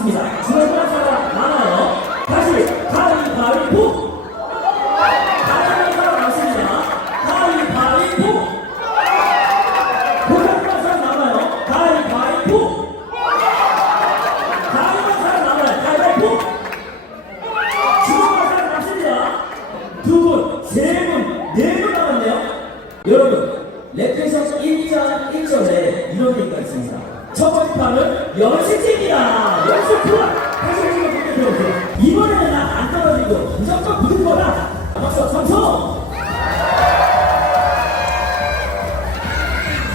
남습니다. 주먹만 사람 많아요. 다시 가위바위보 가위바위보 남습니다. 가위바위보 고정만 사람 남아요. 가위바위보 가위바위보 남아요. 가위바위보 주먹만 사람 남습니다. 두 분, 세 분, 네 분 남았네요. 여러분, 랩에서 1장 1절에 이런 얘기가 있습니다. 첫 번째 판은 연습팀이다. 연습 투어. 다시 한번 보게 되요 이번에는 나안 떨어지고 무조건 붙은 거다. 박수 삼성.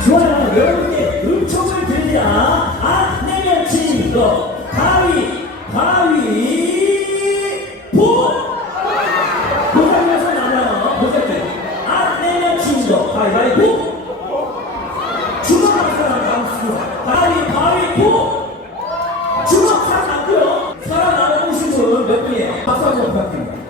좋아요. 여러분께 음청을 드리라. 안 내면 치는 거. 가위, 가위, 보. 고장나서 나눠요. 고장안 내면 치는 거. 가위, 가위, 보. 주먹 박수 않습니다. 바위, 바위, 고! 주먹 살아났고요. 살아나는 오신 분몇 분이에요? 박수 한번 부탁드립니다.